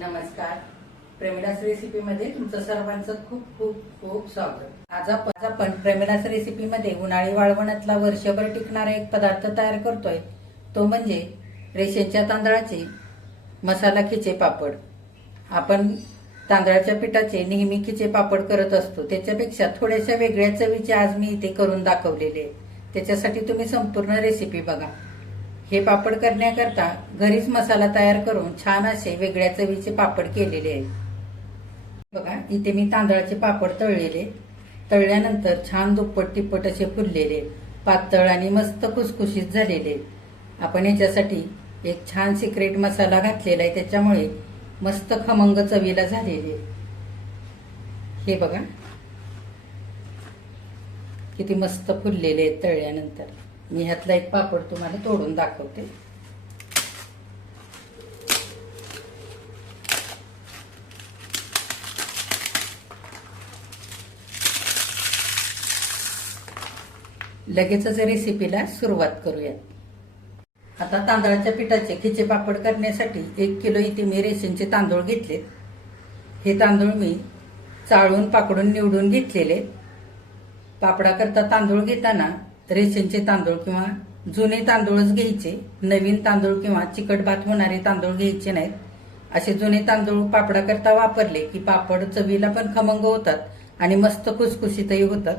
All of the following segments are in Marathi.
नमस्कार. प्रेमिलास रेसिपीमध्ये तुमचं सर्वांचं खूप खूप खूप स्वागत. आज आपण प्रेमिलास रेसिपीमध्ये उन्हाळी वाळवणातला वर्षभर टिकणारा एक पदार्थ तयार करतोय. तो म्हणजे रेशनच्या तांदळाचे मसाला खिचे पापड. आपण तांदळाच्या पिठाचे नेहमी खिचे पापड करत असतो, त्याच्यापेक्षा थोड्याशा वेगळ्या चवीचे आज मी इथे करून दाखवलेले आहे. त्याच्यासाठी तुम्ही संपूर्ण रेसिपी बघा. हे पापड करण्याकरता घरीच मसाला तयार करून छान असे वेगळ्या चवीचे पापड केलेले आहेत. बघा, इथे मी तांदळाचे पापड तळल्यानंतर छान दुप्पट तिप्पट असे फुललेले, पातळ आणि मस्त खुसखुशीत झालेले. आपण याच्यासाठी एक छान सिक्रेट मसाला घातलेला आहे, त्याच्यामुळे मस्त खमंग चवीला झालेले. हे बघा किती मस्त फुललेले आहेत तळल्यानंतर. मी ह्यातला एक पापड तुम्हाला तोडून दाखवते. लगेचच रेसिपीला सुरुवात करूयात. आता तांदळाच्या पिठाचे खिचे पापड करण्यासाठी 1 किलो इथे मी रेशनचे तांदूळ घेतले. हे तांदूळ मी चाळून पाकडून निवडून घेतलेले. पापडाकरता तांदूळ घेताना रेशनचे तांदूळ किंवा जुने तांदूळच घ्यायचे. नवीन तांदूळ किंवा चिकट भात होणारे तांदूळ घ्यायचे नाहीत. असे जुने तांदूळ पापडाकरता वापरले की पापड चवीला पण खमंग होतात आणि मस्त खुसखुशीतही होतात.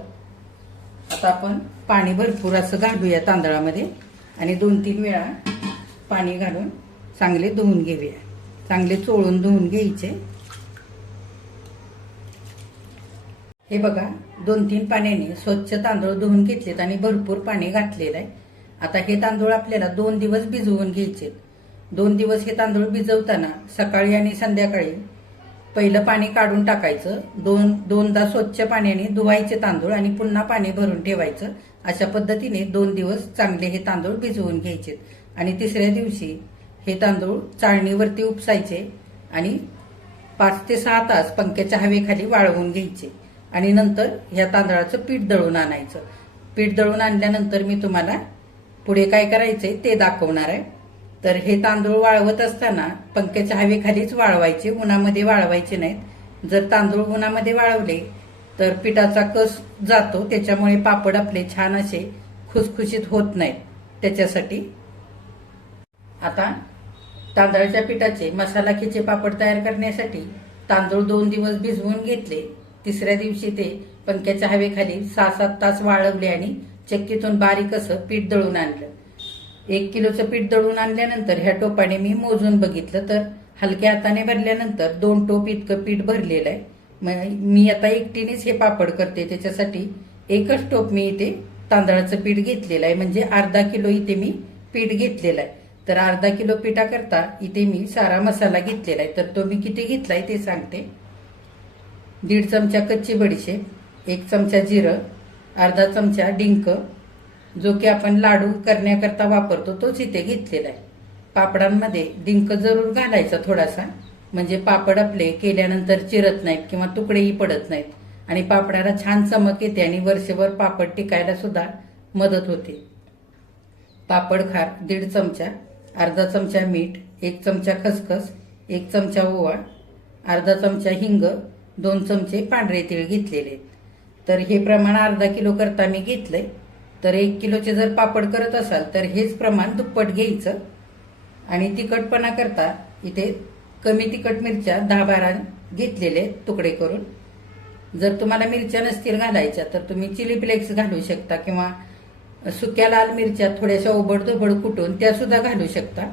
आता आपण पाणी भरपूर असं घालूया तांदळामध्ये आणि 2-3 वेळा पाणी घालून चांगले धुवून घेऊया. चांगले चोळून धुवून घ्यायचे. हे बघा, 2-3 पाण्याने स्वच्छ तांदूळ धुवून घेतलेत आणि भरपूर पाणी घातलेलं आहे. आता हे तांदूळ आपल्याला 2 दिवस भिजवून घ्यायचे. 2 दिवस हे तांदूळ भिजवताना सकाळी आणि संध्याकाळी पहिलं पाणी काढून टाकायचं. दोनदा स्वच्छ पाण्याने धुवायचे तांदूळ आणि पुन्हा पाणी भरून ठेवायचं. अशा पद्धतीने 2 दिवस चांगले हे तांदूळ भिजवून घ्यायचे आणि तिसऱ्या दिवशी हे तांदूळ चाळणीवरती उपसायचे आणि 5 ते 6 तास पंख्याच्या हवेखाली वाळवून घ्यायचे आणि नंतर या तांदळाचं पीठ दळून आणायचं. पीठ दळून आणल्यानंतर मी तुम्हाला पुढे काय करायचंय ते दाखवणार आहे. तर हे तांदूळ वाळवत असताना पंख्याच्या हवेखालीच वाळवायचे, उन्हामध्ये वाळवायचे नाहीत. जर तांदूळ उन्हामध्ये वाळवले तर पिठाचा कस जातो, त्याच्यामुळे पापड आपले छान असे खुसखुशीत होत नाहीत. त्याच्यासाठी आता तांदळाच्या पिठाचे मसाला खिचे पापड तयार करण्यासाठी तांदूळ 2 दिवस भिजवून घेतले. तिसऱ्या दिवशी ते पंख्याच्या हवेखाली 6-7 तास वाळवले आणि चक्कीतून बारीक असं पीठ दळून आणलं. 1 किलोचं पीठ दळून आणल्यानंतर ह्या टोपाने मी मोजून बघितलं तर हलक्या हाताने भरल्यानंतर 2 टोप इतकं पीठ भरलेलं आहे. मी आता एकटीनेच हे पापड करते, त्याच्यासाठी एकच टोप मी इथे तांदळाचं पीठ घेतलेलं आहे. म्हणजे अर्धा किलो इथे मी पीठ घेतलेलं आहे. तर अर्धा किलो पिठाकरता इथे मी सारा मसाला घेतलेला आहे. तर तो मी किती घेतलाय ते सांगते. 1.5 चमचा कच्ची बडीशेप, 1 चमचा जिरं, अर्धा चमचा डिंक, जो की आपण लाडू करण्याकरता वापरतो तोच इथे घेतलेला आहे. पापडांमध्ये डिंक जरूर घालायचा थोडासा, म्हणजे पापड आपले केल्यानंतर चिरत नाहीत किंवा तुकडेही पडत नाहीत आणि पापडाला छान चमक येते आणि वर्षभर पापड टिकायला सुद्धा मदत होते. पापड खार 1.5 चमचा, अर्धा चमचा मीठ, 1 चमचा खसखस, 1 चमचा ओवा, अर्धा चमचा हिंग, 2 चमचे पांढरे तीळ घेतलेले. तर हे प्रमाण अर्धा किलो करता मी घेतलंय. तर 1 किलोचे जर पापड करत असाल तर हेच प्रमाण दुप्पट घ्यायचं. आणि तिखटपणा करता इथे कमी तिखट मिरच्या 10-12 घेतलेले तुकडे करून. जर तुम्हाला मिरच्या नसतील घालायच्या तर तुम्ही चिली फ्लेक्स घालू शकता किंवा सुक्या लाल मिरच्या थोड्याशा ओबडधोबड कुटून त्या सुद्धा घालू शकता.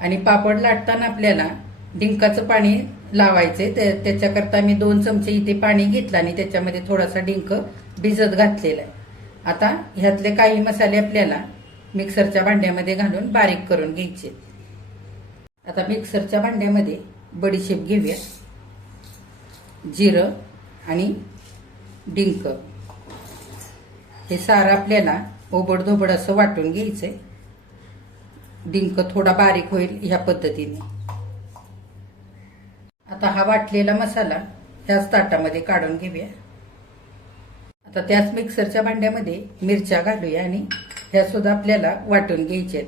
आणि पापड लाटताना आपल्याला डिंकाचं पाणी लावायचे, त्याच्याकरता मी 2 चमचे इथे पाणी घेतलं आणि त्याच्यामध्ये थोडासा डिंक भिजत घातलेला आहे. आता ह्यातले काही मसाले आपल्याला मिक्सरच्या भांड्यामध्ये घालून बारीक करून घ्यायचे. आता मिक्सरच्या भांड्यामध्ये बडीशेप घेऊया, जिरं आणि डिंक हे सारं आपल्याला ओबडधोबड असं वाटून घ्यायचंय. डिंक थोडा बारीक होईल ह्या पद्धतीने. आता हा वाटलेला मसाला ह्याच ताटामध्ये काढून घेऊया. आता त्याच मिक्सरच्या भांड्यामध्ये मिरच्या घालूया आणि ह्या सुद्धा आपल्याला वाटून घ्यायच्या.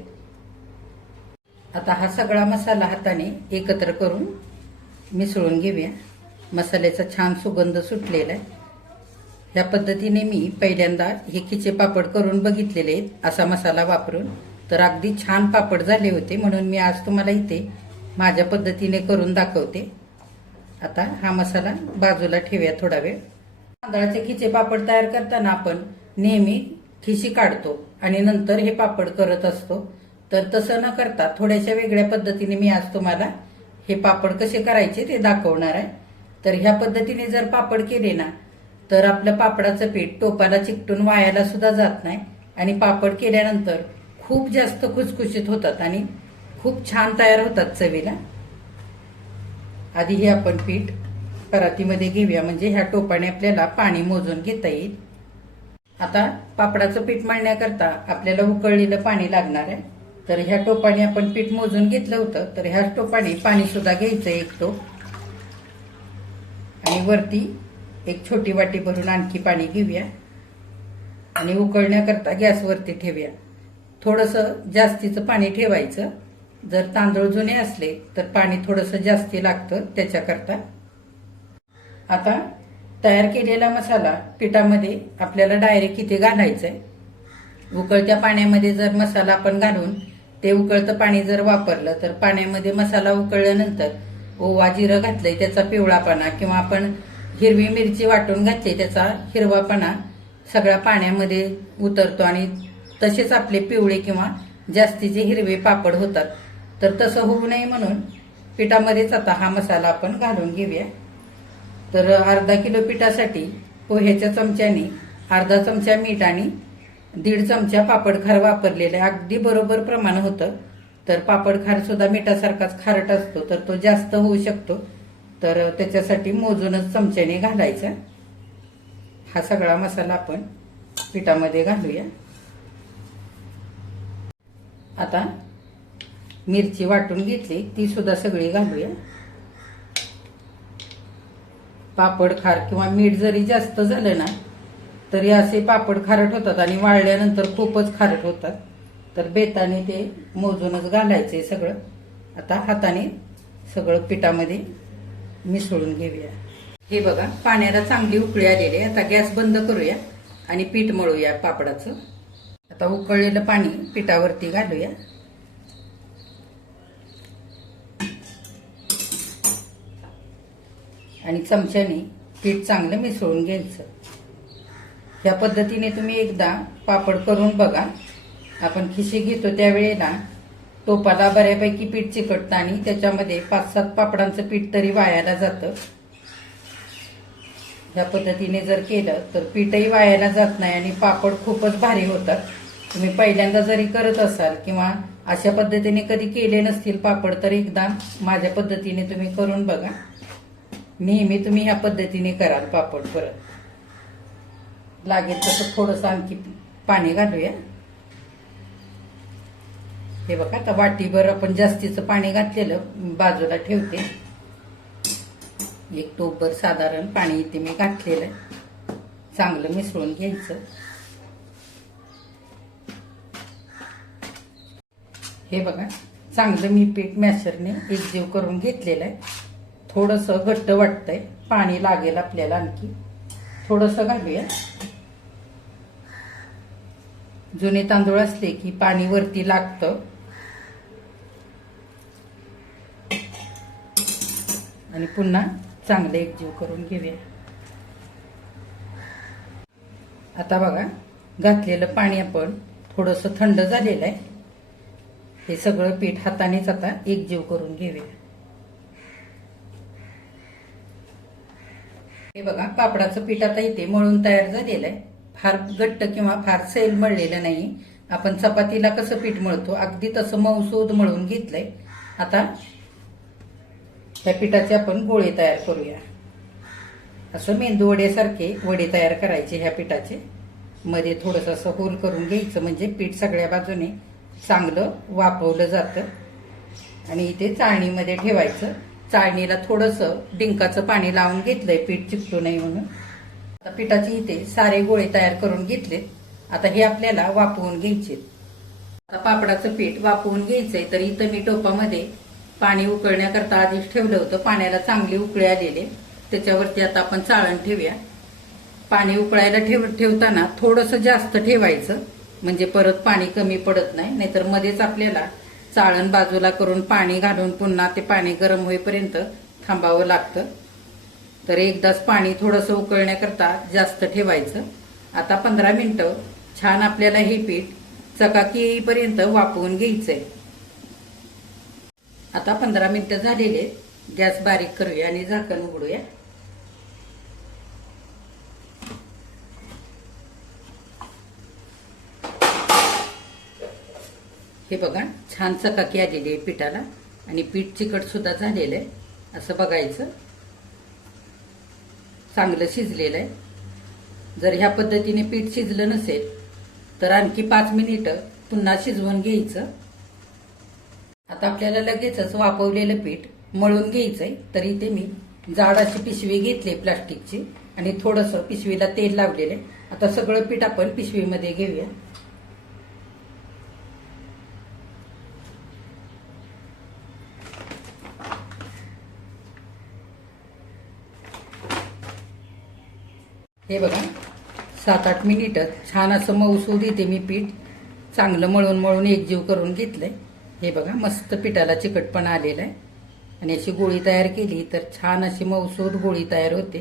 आता हा सगळा मसाला हाताने एकत्र करून मिसळून घेऊया. मसाल्याचा छान सुगंध सुटलेला आहे. ह्या पद्धतीने मी पहिल्यांदा हे खिचे पापड करून बघितलेले आहेत, असा मसाला वापरून. तर अगदी छान पापड झाले होते, म्हणून मी आज तुम्हाला इथे माझ्या पद्धतीने करून दाखवते. आता हा मसाला बाजूला ठेवूया थोडा वेळ. तांदळाचे खिचे पापड तयार करताना आपण नेहमी खिशी काढतो आणि नंतर हे पापड करत असतो. तर तसं न करता थोड्याशा वेगळ्या पद्धतीने मी आज तुम्हाला हे पापड कसे करायचे ते दाखवणार आहे. तर ह्या पद्धतीने जर पापड केले ना, तर आपलं पापडाचं पीठ टोपाला चिकटून वायाला सुद्धा जात नाही आणि पापड केल्यानंतर खूप जास्त खुसखुशीत होतात आणि खूप छान तयार होतात चवीला. आधी हे आपण पीठ परातीमध्ये घेऊया, म्हणजे ह्या टोपाने आपल्याला पाणी मोजून घेता येईल. आता पापडाचं पीठ मळण्याकरता आपल्याला उकळलेलं पाणी लागणार आहे. तर ह्या टोपाने आपण पीठ मोजून घेतलं होतं, तर ह्या टोपाने पाणी सुद्धा घ्यायचं एक टोप आणि वरती एक छोटी वाटी भरून आणखी पाणी घेऊया आणि उकळण्याकरता गॅसवरती ठेवूया. थोडंसं जास्तीचं पाणी ठेवायचं. जर तांदूळ जुने असले तर पाणी थोडंसं जास्ती लागतं त्याच्याकरता. आता तयार केलेला मसाला पिठामध्ये आपल्याला डायरेक्ट इथे घालायचा आहे. उकळत्या पाण्यामध्ये जर मसाला आपण घालून ते उकळतं पाणी जर वापरलं तर पाण्यामध्ये मसाला उकळल्यानंतर ओवा जिरं घातलंय त्याचा पिवळापणा किंवा आपण हिरवी मिरची वाटून घातली त्याचा हिरवापणा सगळ्या पाण्यामध्ये उतरतो आणि तसेच आपले पिवळे किंवा जास्तीचे हिरवे पापड होतात. तर तसं होऊ नये म्हणून पिठामध्येच आता हा मसाला आपण घालून घेऊया. तर अर्धा किलो पिठासाठी पोह्याच्या चमच्याने अर्धा चमचा मीठ आणि 1.5 चमचा पापडखार वापरलेला आहे. अगदी बरोबर प्रमाण होतं. तर पापडखार सुद्धा मिठासारखाच खारट असतो, तर तो जास्त होऊ शकतो. तर त्याच्यासाठी मोजूनच चमच्याने घालायचा. हा सगळा मसाला आपण पिठामध्ये घालूया. आता मिरची वाटून घेतली ती सुद्धा सगळी घालूया. पापड खार किंवा मीठ जरी जास्त झालं ना तरी असे पापड खारट होतात आणि वाळल्यानंतर खूपच खारट होतात. तर बेताने ते मोजूनच घालायचे सगळं. आता हाताने सगळं पिठामध्ये मिसळून घेऊया. हे बघा पाण्याला चांगली उकळी आलेली आहे. आता गॅस बंद करूया आणि पीठ मळूया पापडाचं. आता उकळलेलं पाणी पिठावरती घालूया. आणि चमच्याने पीठ चांगलं मिसळून घ्यायचं. ह्या पद्धतीने तुम्ही एकदा पापड करून बघा. आपण खिशी घेतो त्यावेळेला टोपाला बऱ्यापैकी पीठ चिकटतं आणि त्याच्यामध्ये 5-7 पापडांचं पीठ तरी वायाला जातं. ह्या पद्धतीने जर केलं तर पीठही वायाला जात नाही आणि पापड खूपच भारी होतात. तुम्ही पहिल्यांदा जरी करत असाल किंवा अशा पद्धतीने कधी केले नसतील पापड तर एकदा माझ्या पद्धतीने तुम्ही करून बघा. नेहमी तुम्ही ह्या पद्धतीने कराल पापड. परत लागेल तसं थोडंसं आणखी पाणी घालूया. हे बघा आता वाटीभर आपण जास्तीचं पाणी घातलेलं बाजूला ठेवते. एक टोपभर साधारण पाणी इथे मी घातलेलं आहे. चांगलं मिसळून घ्यायचं. हे बघा चांगलं मी पीठ मॅशरने एकजीव करून घेतलेलं आहे. थोडंसं घट्ट वाटतंय, पाणी लागेल आपल्याला आणखी थोडंसं घालूया. जुने तांदूळ असले की पाणी वरती लागतं आणि पुन्हा चांगलं एकजीव करून घेऊया. आता बघा घातलेलं पाणी आपण थोडंसं थंड झालेलं आहे. हे सगळं पीठ हातानेच आता एकजीव करून घेऊया. हे बघा पापडाचं पीठ आता इथे मळून तयार झालेलं आहे. फार घट्ट किंवा फार सैल मळलेलं नाही. आपण चपातीला कसं पीठ मळतो अगदी तसं मऊसूद मळून घेतलंय. आता ह्या पिठाचे आपण गोळे तयार करूया. असं मेंदू वड्यासारखे वडे तयार करायचे ह्या पिठाचे. मध्ये थोडंसं असं होल करून घ्यायचं म्हणजे पीठ सगळ्या बाजूने चांगलं वाफवलं जातं. आणि इथे चाळणीमध्ये ठेवायचं. चाळणीला थोडंसं डिंकाचं पाणी लावून घेतलंय पीठ चिकटू नये म्हणून. आता पिठाचे इथे सारे गोळे तयार करून घेतले. आता हे आपल्याला वाफवून घ्यायचे. आता पापडाचं पीठ वाफवून घ्यायचंय तर इथं मी टोपामध्ये पाणी उकळण्याकरता आधीच ठेवलं होतं. पाण्याला चांगली उकळी आलेले. त्याच्यावरती आता आपण चाळण ठेवूया. पाणी उकळायला ठेवताना थोडंसं जास्त ठेवायचं, म्हणजे परत पाणी कमी पडत नाही. नाहीतर मध्येच आपल्याला चाळण बाजूला करून पाणी घालून पुन्हा ते पाणी गरम होईपर्यंत थांबावं लागतं. तर एकदाच पाणी थोडंसं उकळण्याकरता जास्त ठेवायचं. आता 15 मिनिटं छान आपल्याला हे पीठ चकाकी येईपर्यंत वाफवून घ्यायचंय. आता 15 मिनिटं झालेले. गॅस बारीक करूया आणि झाकण उघडूया. हे बघा, छान चकाकी आलेली आहे पिठाला आणि पीठ चिकट सुद्धा झालेलं आहे. असं बघायचं, चांगलं शिजलेलं आहे. जर ह्या पद्धतीने पीठ शिजलं नसेल तर आणखी 5 मिनिटं पुन्हा शिजवून घ्यायचं. आता आपल्याला लगेचच वाफवलेलं पीठ मळून घ्यायचंय. तर इथे मी जाड अशी पिशवी घेतली प्लास्टिकची आणि थोडंसं पिशवीला तेल लावलेलं आहे. आता सगळं पीठ आपण पिशवीमध्ये घेऊया. हे बघा, 7-8 मिनिटं छान असं मऊसूद इथे मी पीठ चांगलं मळून एकजीव करून घेतलंय. हे बघा, मस्त पिठाला चिकटपणा आलेला आहे आणि अशी गोळी तयार केली तर छान अशी मऊसूद गोळी तयार होते.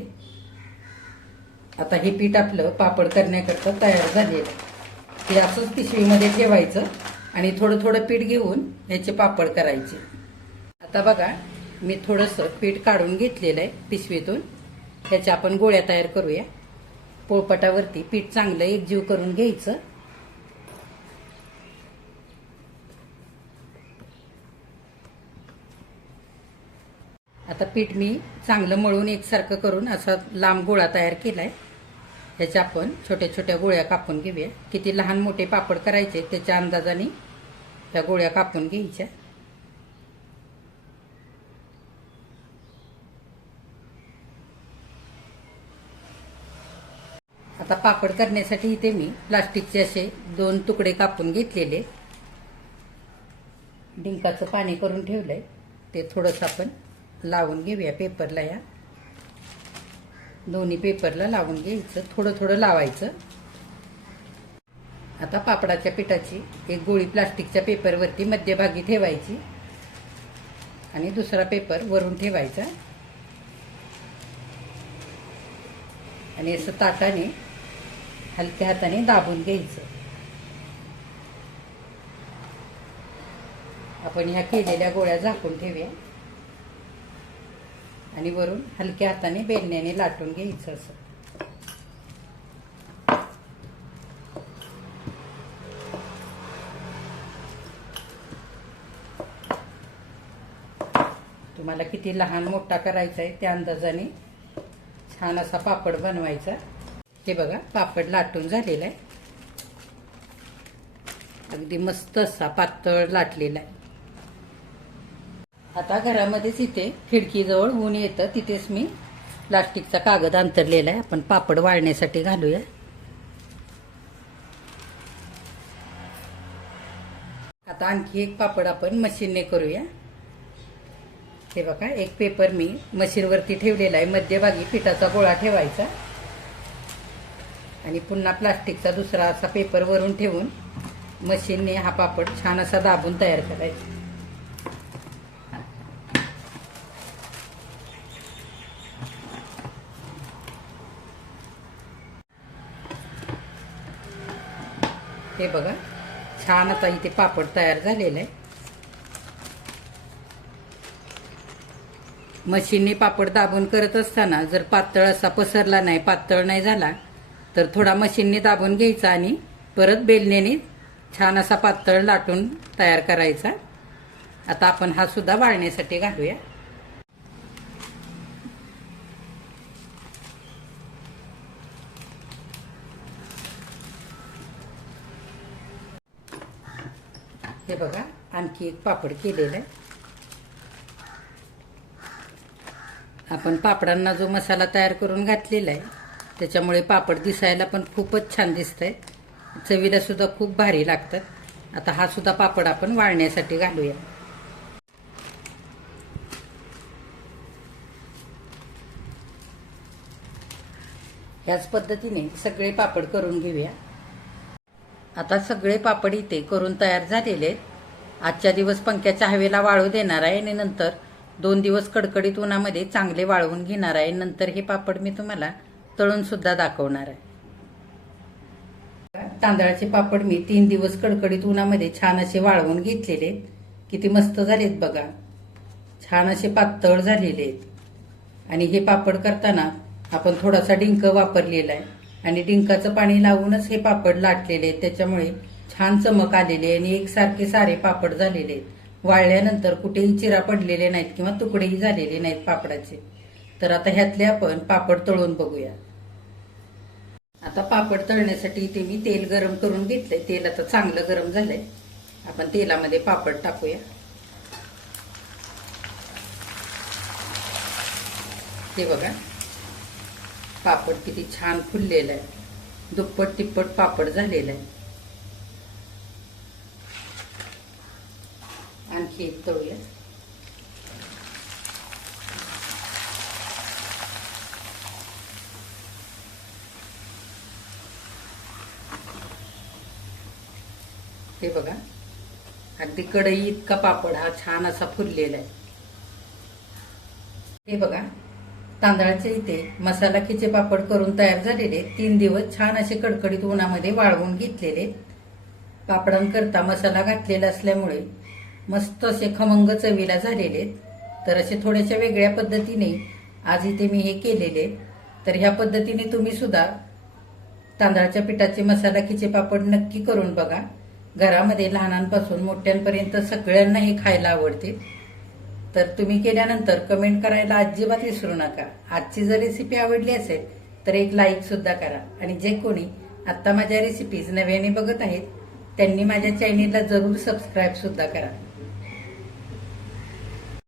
आता हे पीठ आपलं पापड करण्याकरता तयार झालेलं आहे. हे असंच पिशवीमध्ये ठेवायचं आणि थोडं थोडं पीठ घेऊन याचे पापड करायचे. आता बघा, मी थोडंसं पीठ काढून घेतलेलं आहे पिशवीतून. ह्याच्या आपण गोळ्या तयार करूया. पोळपाटावरती पीठ चांगलं एकजीव करून घ्यायचं. आता पीठ मी चांगलं मळून एकसारखं करून असा लांब गोळा तयार केलाय. ह्याच्या आपण छोट्या छोट्या गोळ्या कापून घेऊया. किती लहान मोठे पापड करायचे त्याच्या अंदाजाने त्या गोळ्या कापून घ्यायच्या. आता पापड करण्यासाठी इथे मी प्लास्टिकचे असे 2 तुकडे कापून घेतलेले. डिंकाचं पाणी करून ठेवलंय. ते थोडंसं आपण लावून घेऊया पेपरला. या दोन्ही पेपरला लावून घ्यायचं, थोडं थोडं लावायचं. आता पापडाच्या पिठाची एक गोळी प्लास्टिकच्या पेपरवरती मध्यभागी ठेवायची आणि दुसरा पेपर वरून ठेवायचा आणि असं ताटाने हलक्या हाताने दाबून घ्यायचं. आपण ह्या केलेल्या गोळ्या झाकून ठेवूया आणि वरून हलक्या हाताने बेलण्याने लाटून घ्यायचं. असं तुम्हाला किती लहान मोठा करायचा आहे त्या अंदाजाने छान असा पापड बनवायचा. हे बघा, पापड लाटून झालेला आहे. अगदी मस्त असा पातळ लाटलेला आहे. आता घरामध्येच इथे खिडकीजवळ ऊन येतं, तिथेच मी प्लास्टिकचा कागद अंतरलेला आहे. आपण पापड वाळण्यासाठी घालूया. आता आणखी एक पापड आपण मशीनने करूया. हे बघा, एक पेपर मी मशीनवरती ठेवलेला आहे. मध्यभागी पिठाचा गोळा ठेवायचा आणि पुन्हा प्लास्टिकचा दुसरा असा पेपर वरून ठेवून मशीनने हा पापड छान असा दाबून तयार करायचा. हे बघा, छान आता इथे पापड तयार झालेला आहे. मशीनने पापड दाबून करत असताना जर पातळ असा पसरला नाही, पातळ नाही झाला तर थोडा मशीनने दाबून घ्यायचा आणि परत बेलण्याने छान असा पातळ लाटून तयार करायचा. आता आपण हा सुद्धा वाळण्यासाठी घालूया. हे बघा, आणखी एक पापड केलेलं आहे. आपण पापडांना जो मसाला तयार करून घातलेला आहे त्याच्यामुळे पापड दिसायला पण खूपच छान दिसतंय. चवीला सुद्धा खूप भारी लागतात. आता हा सुद्धा पापड आपण वाळण्यासाठी घालूया. ह्याच पद्धतीने सगळे पापड करून घेऊया। आता सगळे पापड इथे करून तयार झालेले आहेत। आजच्या दिवस पंख्याच्या हवेला वाळू देणार आहे आणि नंतर 2 दिवस कडकडीत उन्हामध्ये चांगले वाळवून घेणार आहे। नंतर हे पापड मी तुम्हाला तळून सुद्धा दाखवणार आहे। तांदळाचे पापड मी 3 दिवस कडकडीत उन्हामध्ये छान असे वाळवून घेतलेले। किती मस्त झालेत बघा, छान असे पातळ झालेले आहेत। आणि हे पापड करताना आपण थोडासा डिंक वापरलेला आहे आणि डिंकाचं पाणी लावूनच हे पापड लाटलेले आहेत, त्याच्यामुळे छान चमक आलेली आहे आणि एकसारखे सारे पापड झालेले आहेत। वाळल्यानंतर कुठेही चिरा पडलेले नाहीत किंवा तुकडेही झालेले नाहीत पापडाचे। तर आता ह्यातले आपण पापड तळून बघूया। आता पापड तळण्यासाठी इथे मी तेल गरम करून घेतलंय। तेल आता चांगलं गरम झालंय। आपण तेलामध्ये पापड टाकूया। हे बघा, पापड किती छान फुललेलं आहे, दुप्पट तिप्पट पापड झालेलं आहे। आणखी एक तळूया। हे बघा, अगदी कढई इतका पापड हा छान असा फुललेला आहे। हे बघा, तांदळाचे इथे मसाला खिचे पापड करून तयार झालेले। 3 दिवस छान असे कडकडीत उन्हामध्ये वाळवून घेतलेले। पापडांकरता मसाला घातलेला असल्यामुळे मस्त असे खमंग चवीला झालेले। तर असे थोड्याशा वेगळ्या पद्धतीने आज इथे मी हे केलेले। तर ह्या पद्धतीने तुम्ही सुद्धा तांदळाच्या पिठाचे मसाला खिचे पापड नक्की करून बघा। घरामध्ये लहानांपासून मोठ्यांपर्यंत सगळ्यांना हे खायला आवडते। तर तुम्ही केल्यानंतर कमेंट करायला अजिबात विसरू नका। आजची जर रेसिपी आवडली असेल तर एक लाईक सुद्धा करा आणि जे कोणी आता माझ्या रेसिपीज नव्याने बघत आहेत त्यांनी माझ्या चॅनेलला जरूर सबस्क्राईब सुद्धा करा।